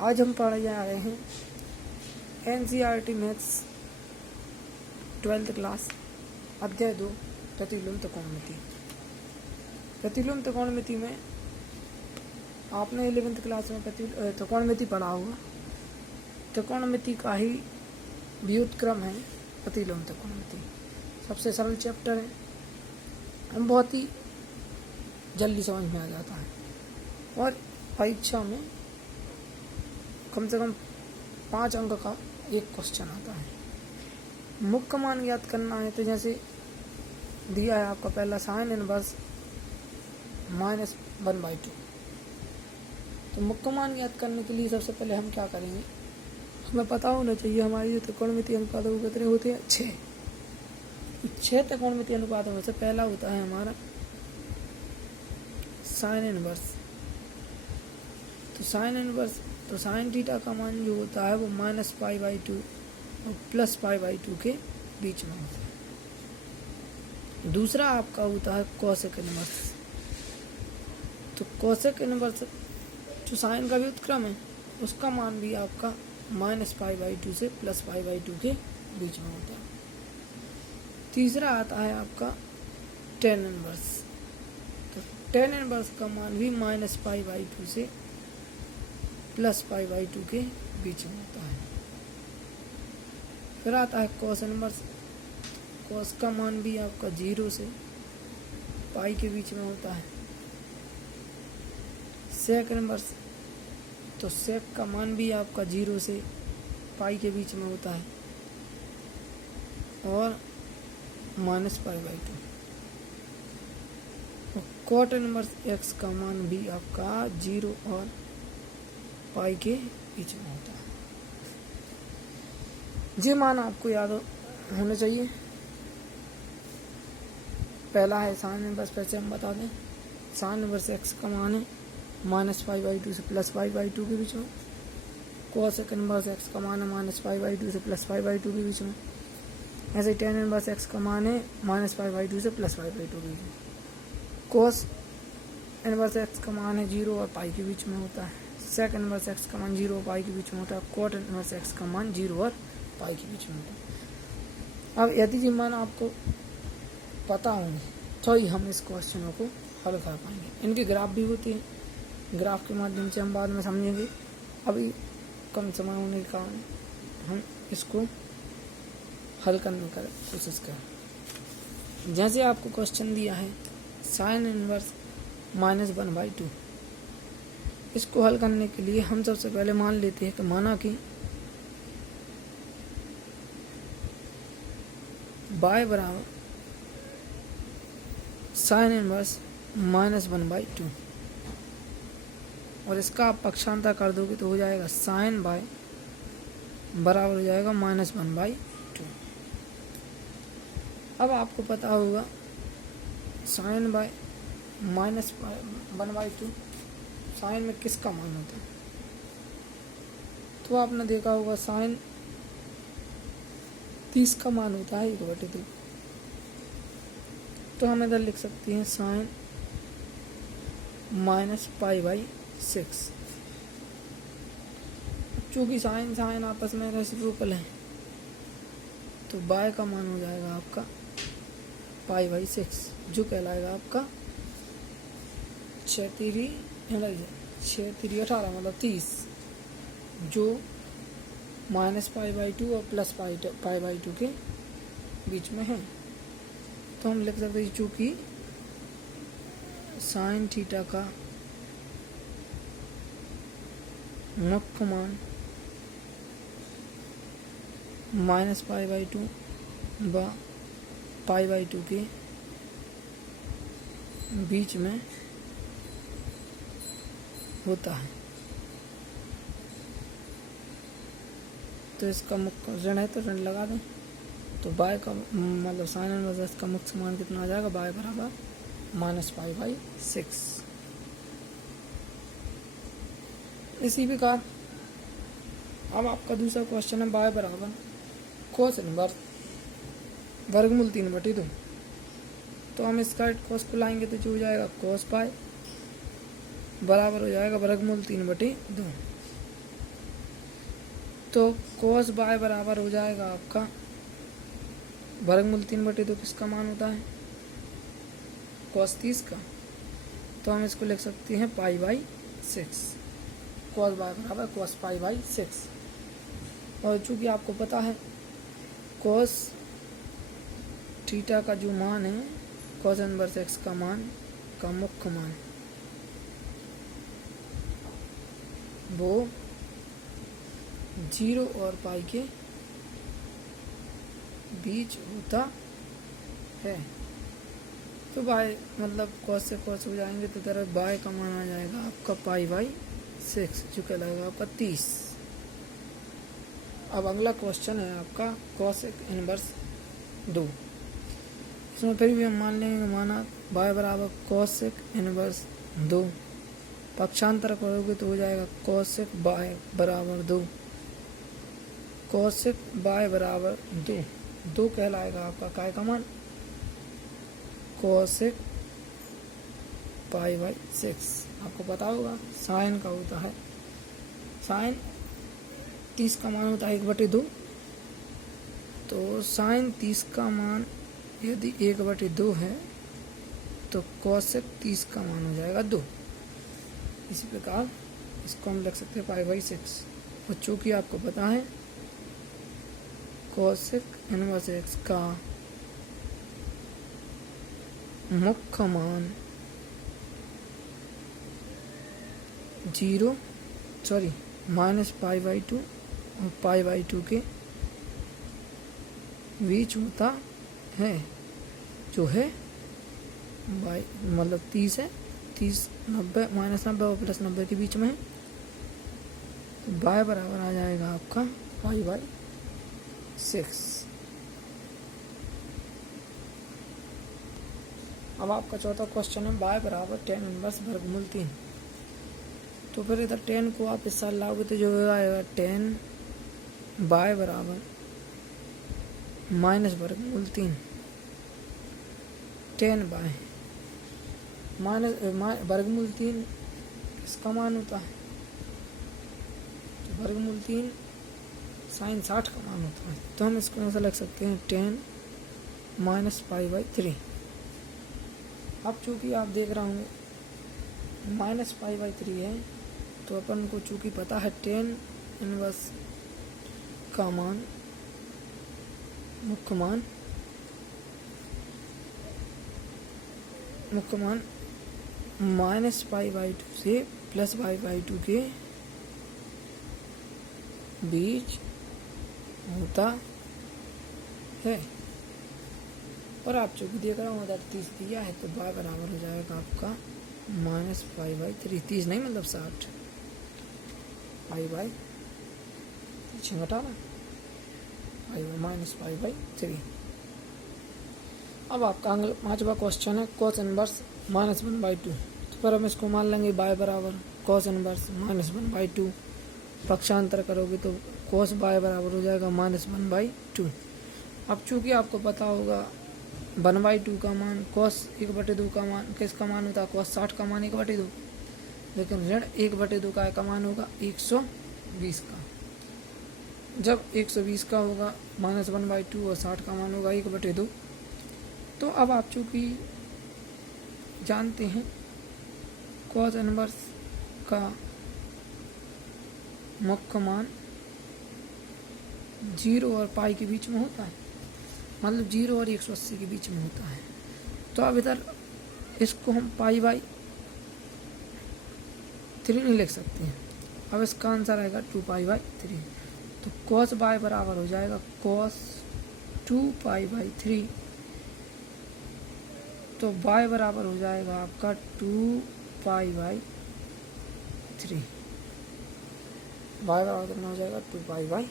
आज हम पढ़ जा रहे हैं NCERT मैथ्स 12th क्लास अध्याय 2 प्रतिलोम त्रिकोणमिति। प्रतिलोम त्रिकोणमिति में आपने 11th क्लास में त्रिकोणमिति पढ़ा होगा। त्रिकोणमिति का ही व्युत्क्रम है प्रतिलोम त्रिकोणमिति। सबसे सरल चैप्टर है, हम बहुत ही जल्दी समझ में आ जाता है और परीक्षा में कम से कम 5 अंक का एक क्वेश्चन आता है। मुख्य मान याद करना है तो जैसे दिया है आपका पहला साइन इनवर्स -1/2। तो मुख्य मान याद करने के लिए सबसे पहले हम क्या करेंगे, हमें पता होना चाहिए हमारी जो त्रिकोणमिति अनुपात वो कितने होते हैं, 6। 6 त्रिकोणमिति अनुपातों में से पहला होता है हमारा साइन इनवर्स। तो साइन इनवर्स तो साइन थीटा का मान जो होता है वो -π/2 और +π/2 के बीच में होता है। दूसरा आपका होता है कोसेक इनवर्स। तो कोसेक इनवर्स जो साइन का व्युत्क्रम है उसका मान भी आपका -π/2 से +π/2 के बीच में होता है। तीसरा आता है आपका टेन इनवर्स। तो टेन इनवर्स का मान भी -π/2 से +π/2 के बीच में होता है। फिर आता है कॉस इनवर्स। कॉस का मान भी आपका 0 से पाई के बीच में होता है। सेक इनवर्स तो सेक का मान भी आपका 0 से पाई के बीच में होता है और -π/2। और कॉट इनवर्स एक्स का मान भी आपका 0 और पाई के बीच में होता है। ये मान आपको याद होने चाहिए। पहला है साइन इनवर्स, फिर से हम बता दें। साइन इनवर्स एक्स का मान है -π/2 से +π/2 के बीच में। कोसेक इनवर्स एक्स का मान है -π/2 से +π/2 के बीच में। ऐसे टेन इनवर्स एक्स का मान है -π/2 से +π/2 के बीच में। कोस इनवर्स एक्स का मान है 0 और पाई के बीच में होता है। सेक इनवर्स एक्स का मान 0 और पाई के बीच में होता है। कॉट इनवर्स एक्स का मान 0 और पाई के बीच में होता है। अब यदि ये मान आपको पता होंगे तो ही हम इस क्वेश्चनों को हल कर पाएंगे। इनके ग्राफ भी होते हैं, ग्राफ के माध्यम से हम बाद में समझेंगे। अभी कम समय होने के कारण हम इसको हल करने की कोशिश करें। जैसे आपको क्वेश्चन दिया है साइन इनवर्स -1/2, इसको हल करने के लिए हम सबसे पहले मान लेते हैं कि माना कि y बराबर साइन इनवर्स -1/2 और इसका आप पक्षांतर कर दोगे तो हो जाएगा साइन बाय बराबर हो जाएगा -1/2। अब आपको पता होगा साइन बाय -1/2 साइन में किसका मान होता है। तो आपने देखा होगा साइन 30 का मान होता है 1/3। तो हम इधर लिख सकते हैं साइन -π/6। चूँकि साइन साइन आपस में रेसिप्रोकल है तो बाय का मान हो जाएगा आपका π/6 जो कहलाएगा आपका 6 3 18 मतलब 30, जो -π/2 और +π/2 के बीच में है। तो हम लिख सकते हैं चूँकि साइन थीटा का मुख्य मान -π/2 व π/2 के बीच में होता है। तो इसका मुख्य ऋण है तो ऋण लगा दें। तो बाय का मतलब साइन इनवर्स का मुख्य मान कितना आ जाएगा, बाय बराबर -π/6। इसी प्रकार अब आपका दूसरा क्वेश्चन है बाय बराबर कोस इनवर्स वर्गमूल 3/2। तो हम इसका कोस को लाएंगे तो जो हो जाएगा कोस पाई बराबर हो जाएगा वर्गमूल 3/2। तो cos बाय बराबर हो जाएगा आपका वर्गमूल 3/2 किसका मान होता है? cos 30 का। तो हम इसको लिख सकते हैं π/6। cos बाय बराबर cos π/6। और चूँकि आपको पता है cos थीटा का जो मान है cos इनवर्स x का मान का मुख्य मान वो 0 और पाई के बीच होता है। तो बाय मतलब cos से cos हो जाएंगे तो तरफ बाय का मान आ जाएगा आपका π/6 जो कहलाएगा आपका 30। अब अगला क्वेश्चन है आपका cos इनवर्स 2। इसमें फिर भी हम मान लेंगे माना बाय बराबर cos इनवर्स 2, पक्षांतर करोगे तो हो जाएगा cos बाय बराबर 2। cos बाय बराबर 2 कहलाएगा आपका काय का मान cos π/6। आपको पता होगा साइन का होता है, साइन 30 का मान होता है 1/2। तो साइन 30 का मान यदि 1/2 है तो cos 30 का मान हो जाएगा 2। इसी प्रकार इसको हम लिख सकते हैं π/6। और चूँकि आपको पता है cos इनवर्स x का मुख्य मान -π/2 और π/2 के बीच होता है, जो है बाई मतलब 30 है, 30 90 -90 और +90 के बीच में है। तो बाय बराबर आ जाएगा आपका π/6। अब आपका चौथा क्वेश्चन है बाय बराबर tan इनवर्स वर्गमूल 3। तो फिर इधर tan को आप इस साल लाओगे तो जो आएगा tan बाय बराबर माइनस वर्गमूल 3 tan बाय माइनस वर्गमूल 3 किसका मान होता है? तो वर्गमूल 3 साइन 60 का मान होता है। तो हम इसको ऐसा लिख सकते हैं tan -π/3। अब चूँकि आप देख रहा हूँ -π/3 है तो अपन को चूँकि पता है tan इनवर्स का मान मुख्य मान -π/2 से +π/2 के बीच होता है। और आप जो भी देख रहा हूँ उधर 30 दिया है तो बाय बराबर हो जाएगा आपका -π/3। 30 नहीं मतलब 60 π/3 घटाना -π/3। अब आपका पांचवा क्वेश्चन है cos इनवर्स -1/2। तो पर हम इसको मान लेंगे बाय बराबर cos इनवर्स -1/2। पक्षांतर करोगे तो cos बाय बराबर हो जाएगा -1/2। अब चूँकि आपको पता होगा 1/2 का मान cos 1/2 का मान किसका मान होता है? cos 60 का मान 1/2, लेकिन ऋण 1/2 का मान होगा 120 का। जब 120 का होगा -1/2 और 60 का मान होगा 1/2। तो अब आप चूँकि जानते हैं cos इनवर्स का मुख्य मान 0 और पाई के बीच में होता है, मतलब 0 और 180 के बीच में होता है। तो अब इधर इसको हम π/3 नहीं लिख सकते हैं। अब इसका आंसर आएगा 2π/3। तो cos बाय बराबर हो जाएगा cos 2π/3। तो बाय बराबर हो जाएगा आपका 2π/3। बाय बराबर कितना हो जाएगा 2π/3।